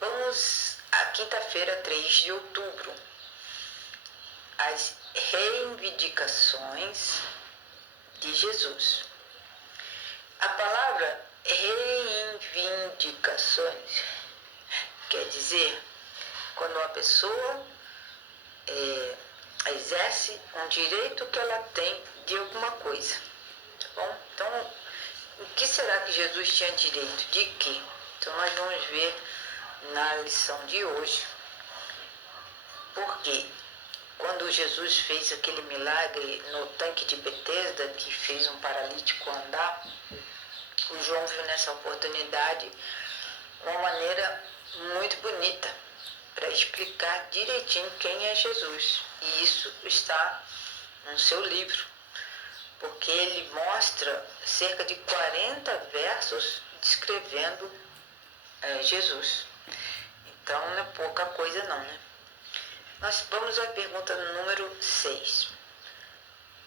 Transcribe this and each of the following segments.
Vamos à quinta-feira, 3 de outubro. As reivindicações de Jesus. A palavra reivindicações quer dizer quando uma pessoa exerce um direito que ela tem de alguma coisa. Tá bom? Então, o que será que Jesus tinha direito? De quê? Então, nós vamos ver na lição de hoje. Porque quando Jesus fez aquele milagre no tanque de Betesda, que fez um paralítico andar, o João viu nessa oportunidade uma maneira muito bonita para explicar direitinho quem é Jesus. E isso está no seu livro, porque ele mostra cerca de 40 versos descrevendo Jesus. Então não é pouca coisa não, né? Nós vamos à pergunta número 6.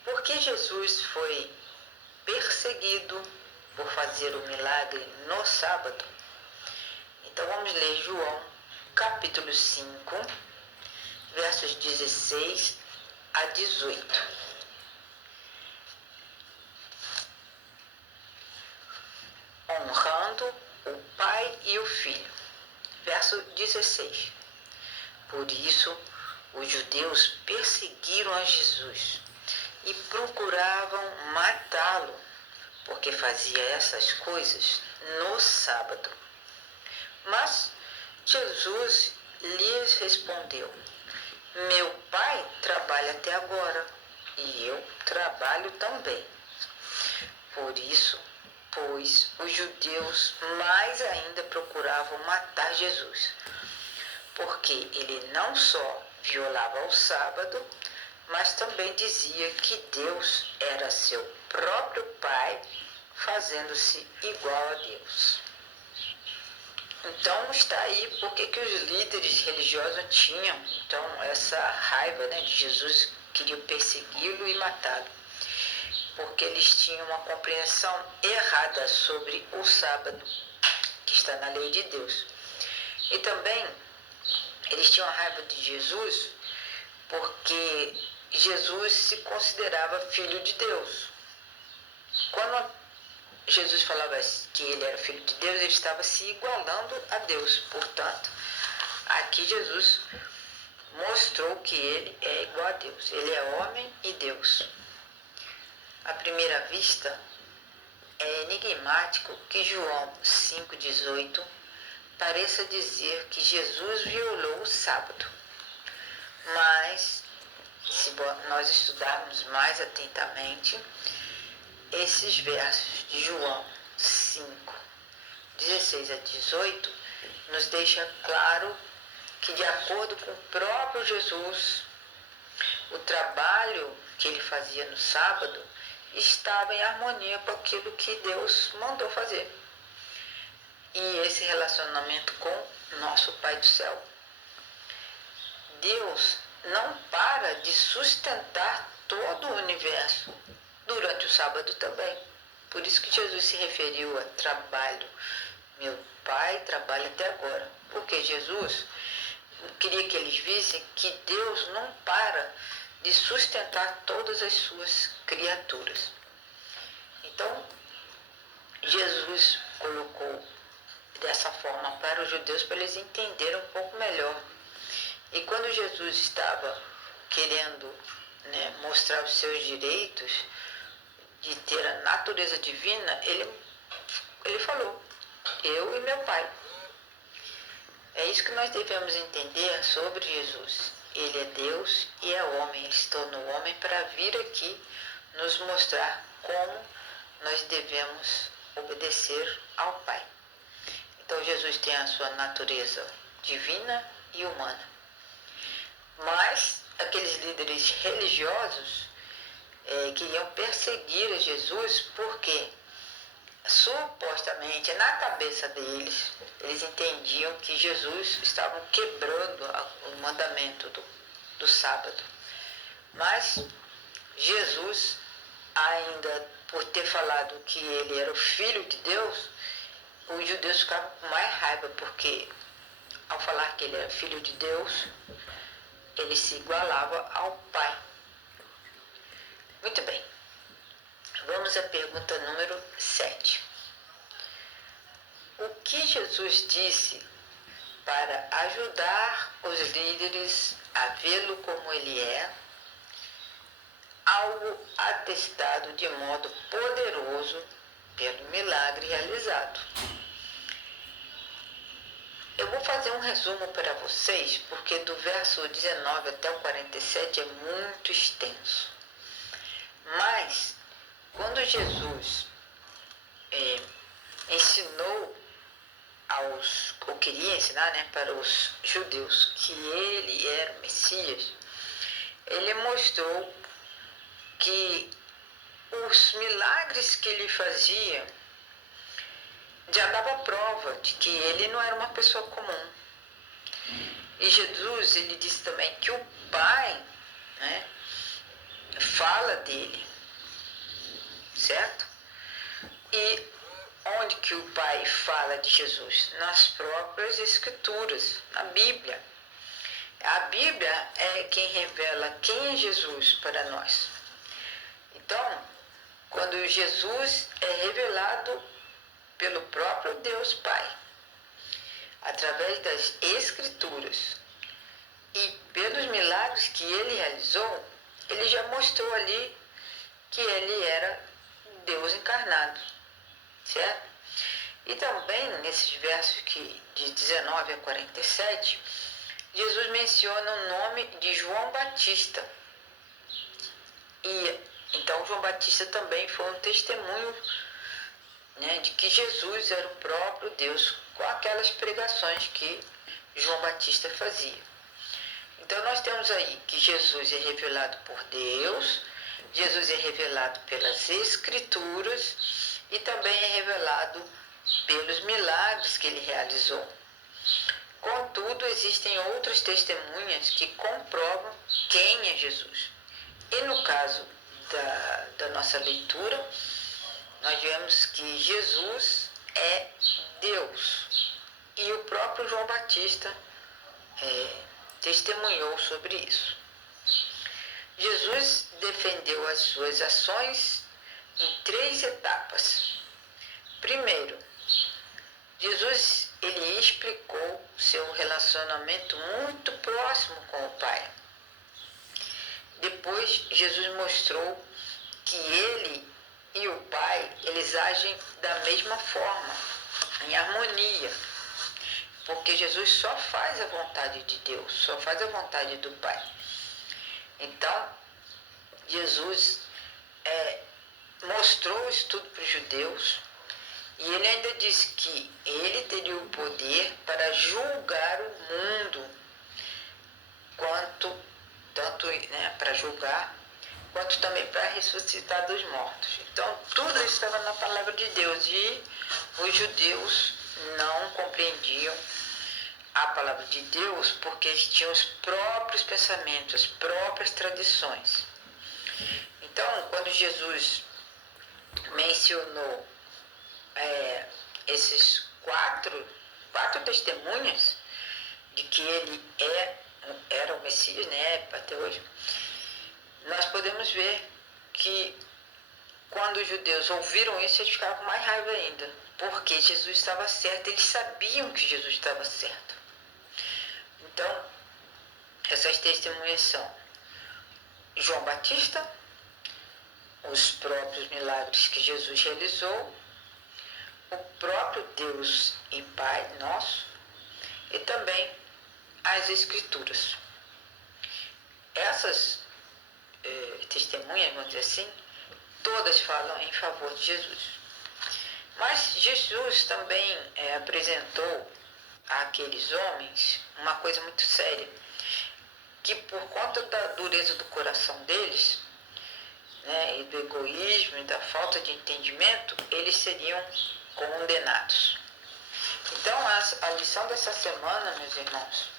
Por que Jesus foi perseguido por fazer o milagre no sábado? Então vamos ler João, capítulo 5, versos 16 a 18. Honrando o Pai e o Filho. Verso 16. Por isso, os judeus perseguiram a Jesus e procuravam matá-lo, porque fazia essas coisas no sábado. Mas Jesus lhes respondeu: meu Pai trabalha até agora, e eu trabalho também. Por isso, pois, os judeus mais ainda procuravam matar Jesus, porque ele não só violava o sábado, mas também dizia que Deus era seu próprio Pai, fazendo-se igual a Deus. Então está aí porque que os líderes religiosos tinham então essa raiva, de Jesus, queriam persegui-lo e matá-lo, porque eles tinham uma compreensão errada sobre o sábado, que está na lei de Deus. E também eles tinham a raiva de Jesus porque Jesus se considerava filho de Deus. Quando Jesus falava que ele era filho de Deus, ele estava se igualando a Deus. Portanto, aqui Jesus mostrou que ele é igual a Deus. Ele é homem e Deus. À primeira vista, é enigmático que João 5,18 pareça dizer que Jesus violou o sábado. Mas, se nós estudarmos mais atentamente, esses versos de João 5, 16 a 18, nos deixa claro que, de acordo com o próprio Jesus, o trabalho que ele fazia no sábado estava em harmonia com aquilo que Deus mandou fazer. E esse relacionamento com nosso Pai do céu. Deus não para de sustentar todo o universo durante o sábado também. Por isso que Jesus se referiu a trabalho. Meu Pai trabalha até agora. Porque Jesus queria que eles vissem que Deus não para de sustentar todas as suas criaturas. Então, Jesus colocou dessa forma para os judeus, para eles entenderem um pouco melhor. E quando Jesus estava querendo mostrar os seus direitos de ter a natureza divina, ele falou: eu e meu Pai. É isso que nós devemos entender sobre Jesus. Ele é Deus e é homem. Ele se tornou homem para vir aqui nos mostrar como nós devemos obedecer ao Pai. Então Jesus tem a sua natureza divina e humana. Mas aqueles líderes religiosos queriam perseguir a Jesus porque supostamente na cabeça deles, eles entendiam que Jesus estava quebrando o mandamento do sábado. Mas Jesus, ainda por ter falado que ele era o Filho de Deus, os judeus ficavam com mais raiva, porque ao falar que ele era filho de Deus, ele se igualava ao Pai. Muito bem, vamos à pergunta número 7. O que Jesus disse para ajudar os líderes a vê-lo como ele é, algo atestado de modo poderoso pelo milagre realizado? Eu vou fazer um resumo para vocês, porque do verso 19 até o 47 é muito extenso. Mas, quando Jesus ensinou ou queria ensinar, para os judeus que ele era o Messias, ele mostrou que os milagres que ele fazia já dava prova de que ele não era uma pessoa comum. E Jesus, ele disse também que o Pai, fala dele, certo? E onde que o Pai fala de Jesus? Nas próprias Escrituras, na Bíblia. A Bíblia é quem revela quem é Jesus para nós. Então, quando Jesus é revelado pelo próprio Deus Pai, através das Escrituras e pelos milagres que ele realizou, ele já mostrou ali que ele era Deus encarnado, certo? E também nesses versos de 19 a 47, Jesus menciona o nome de João Batista. E então João Batista também foi um testemunho, de que Jesus era o próprio Deus, com aquelas pregações que João Batista fazia. Então nós temos aí que Jesus é revelado por Deus, Jesus é revelado pelas Escrituras e também é revelado pelos milagres que ele realizou. Contudo, existem outras testemunhas que comprovam quem é Jesus. E no caso da nossa leitura, nós vemos que Jesus é Deus. E o próprio João Batista testemunhou sobre isso. Jesus defendeu as suas ações em 3 etapas. Primeiro, Jesus ele explicou seu relacionamento muito próximo com o Pai. Depois, Jesus mostrou que ele e o Pai, eles agem da mesma forma, em harmonia, porque Jesus só faz a vontade de Deus, só faz a vontade do Pai. Então, Jesus mostrou isso tudo para os judeus, e ele ainda disse que ele teria o poder para julgar o mundo, tanto para julgar, quanto também para ressuscitar dos mortos. Então, tudo isso estava na palavra de Deus, e os judeus não compreendiam a palavra de Deus porque eles tinham os próprios pensamentos, as próprias tradições. Então, quando Jesus mencionou esses quatro testemunhas de que ele era o Messias, até hoje, nós podemos ver que quando os judeus ouviram isso, eles ficaram com mais raiva ainda, porque Jesus estava certo, eles sabiam que Jesus estava certo. Então, essas testemunhas são João Batista, os próprios milagres que Jesus realizou, o próprio Deus e Pai nosso, e também as Escrituras. Essas testemunhas, vamos dizer assim, todas falam em favor de Jesus. Mas Jesus também apresentou àqueles homens uma coisa muito séria, que por conta da dureza do coração deles, e do egoísmo e da falta de entendimento, eles seriam condenados. Então, a lição dessa semana, meus irmãos,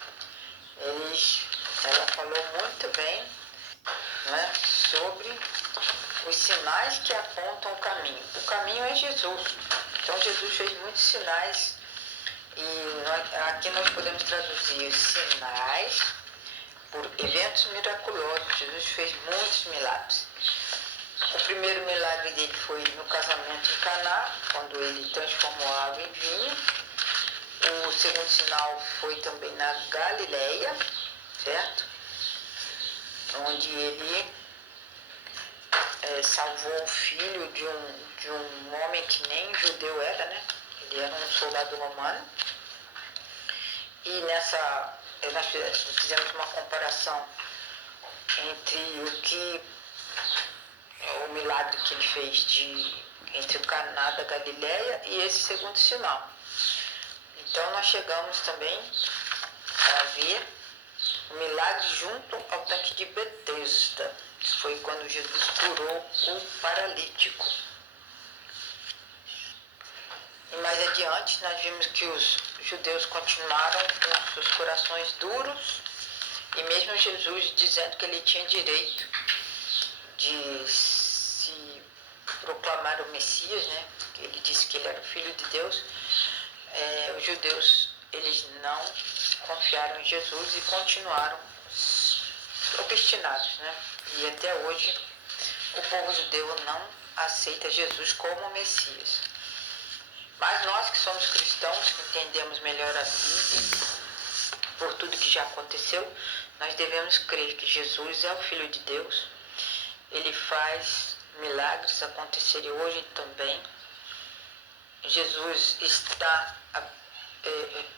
ela falou muito bem, sobre os sinais que apontam o caminho. O caminho é Jesus. Então, Jesus fez muitos sinais, e aqui nós podemos traduzir os sinais por eventos miraculosos. Jesus fez muitos milagres. O primeiro milagre dele foi no casamento em Caná, quando ele transformou a água em vinho. O segundo sinal foi também na Galileia, certo? Onde ele salvou o filho de um homem que nem judeu era, né? Ele era um soldado romano. E nós fizemos uma comparação entre o milagre que ele fez entre o Caná da Galileia e esse segundo sinal. Então nós chegamos também a ver o milagre junto ao tanque de Betesda. Isso foi quando Jesus curou o paralítico. E mais adiante nós vimos que os judeus continuaram com seus corações duros, e mesmo Jesus dizendo que ele tinha direito de se proclamar o Messias, né? Ele disse que ele era o Filho de Deus. Os judeus, eles não confiaram em Jesus e continuaram obstinados, né? E até hoje o povo judeu não aceita Jesus como Messias. Mas nós que somos cristãos, que entendemos melhor a Bíblia, por tudo que já aconteceu, nós devemos crer que Jesus é o Filho de Deus. Ele faz milagres acontecerem hoje também. Jesus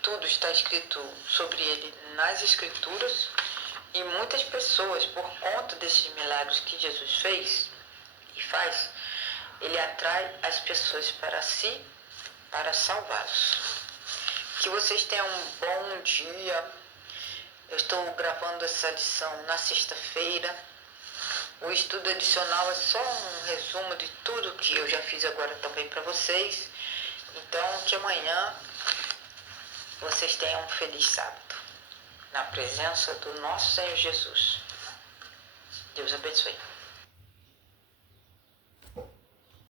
tudo está escrito sobre ele nas Escrituras, e muitas pessoas, por conta desses milagres que Jesus fez e faz, ele atrai as pessoas para si, para salvá-los. Que vocês tenham um bom dia. Eu estou gravando essa lição na sexta-feira. O estudo adicional é só um resumo de tudo que eu já fiz agora também para vocês. Então, que amanhã vocês tenham um feliz sábado, na presença do nosso Senhor Jesus. Deus abençoe.